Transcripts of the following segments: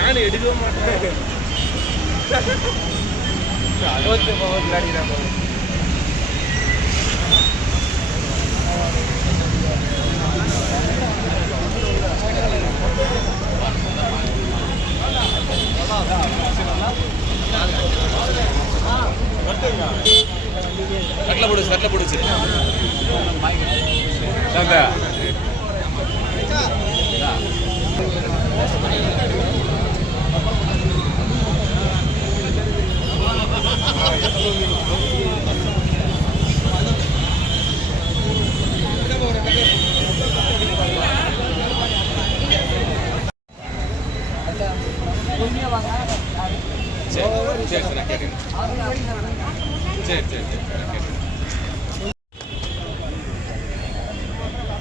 Fan எடுக்கவே மாட்டேன். கட்டில போடுச்சு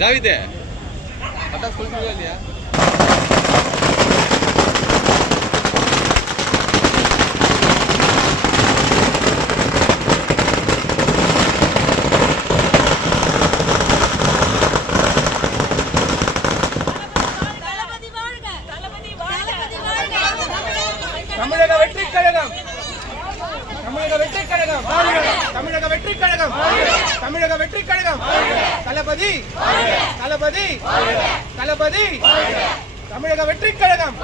ஜாவிதே அதான் சொல்லிட்டு இல்லையா? தமிழக வெற்றி கழகம், தமிழக வெற்றி கழகம், தமிழக வெற்றி கழகம், தமிழக வெற்றி கழகம், தளபதி தளபதி தளபதி, தமிழக வெற்றி கழகம்,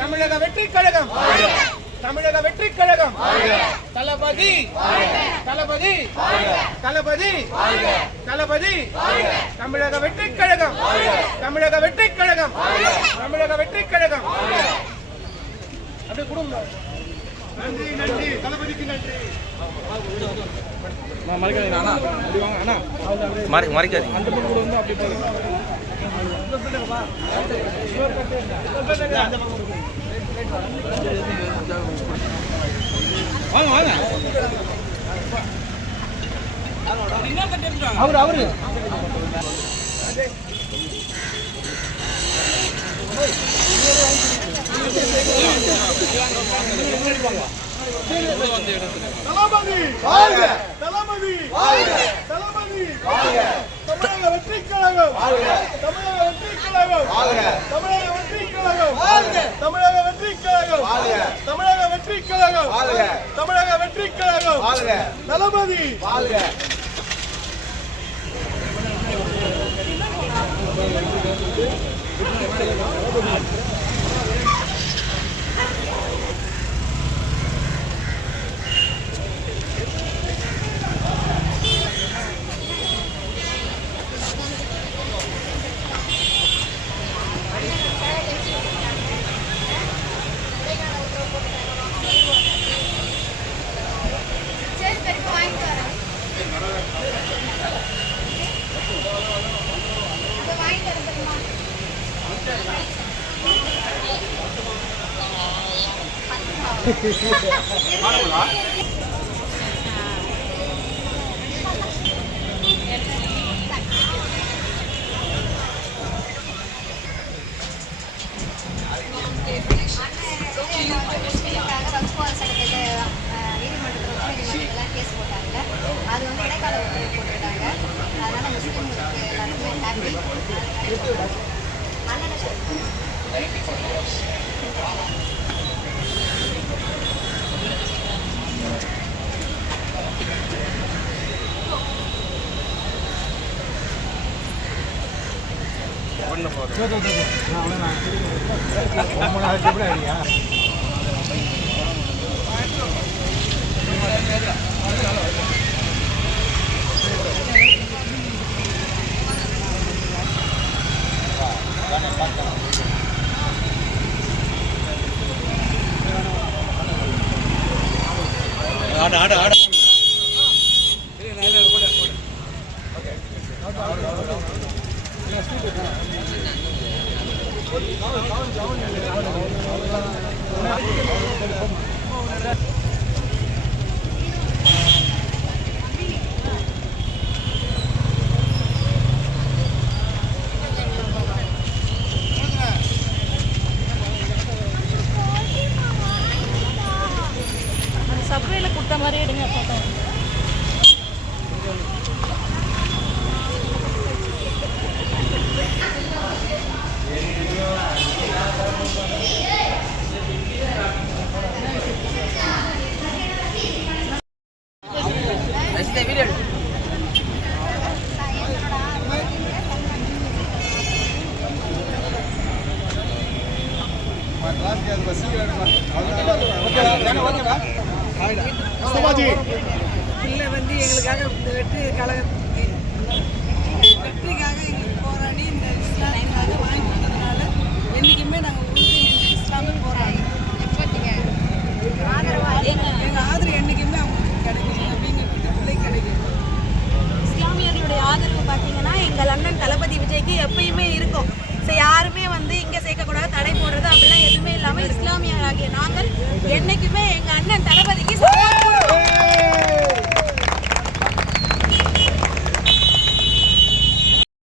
தமிழக வெற்றி கழகம், தமிழக வெற்றி கழகம், தளபதி தளபதி தளபதி தளபதி, தமிழக வெற்றி கழகம், தமிழக வெற்றி கழகம், தமிழக வெற்றி கழகம். அப்படியே கொடுங்க. நன்றி நன்றி தளபதிக்கு நன்றி. மறைக்காதீங்க அண்ணா, அப்படி வாங்க அண்ணா, மறைக்காதீங்க. அந்த பக்கம் கூட வந்து அப்படி போடுங்க. வாங்க வாங்க. அவரு அவரு தளபதி வாழ்க, தளபதி வாழ்க, தளபதி வாழ்க, தமிழக வெற்றி கழகம் வாழ்க, தமிழக வெற்றி கழகம் வாழ்க, தமிழக வெற்றி கழகம் வாழ்க, தமிழக வெற்றி கழகம் வாழ்க, தமிழக வெற்றி கழகம் வாழ்க, தமிழக வெற்றி கழகம் வாழ்க, தளபதி வாழ்க. கேஸ் போட்டாங்க, அது வந்து இடைக்கால போட்டுட்டாங்க. அதனால முஸ்லீம்களுக்கு எல்லாருக்குமே ஹாப்பி. ஆட ஆட ஆட சப்வேல கொடுத்த மாதிரி எடுங்க போட்டோ. சமாஜி இல்லை வந்து எங்களுக்காக இந்த வெற்றி கழகம்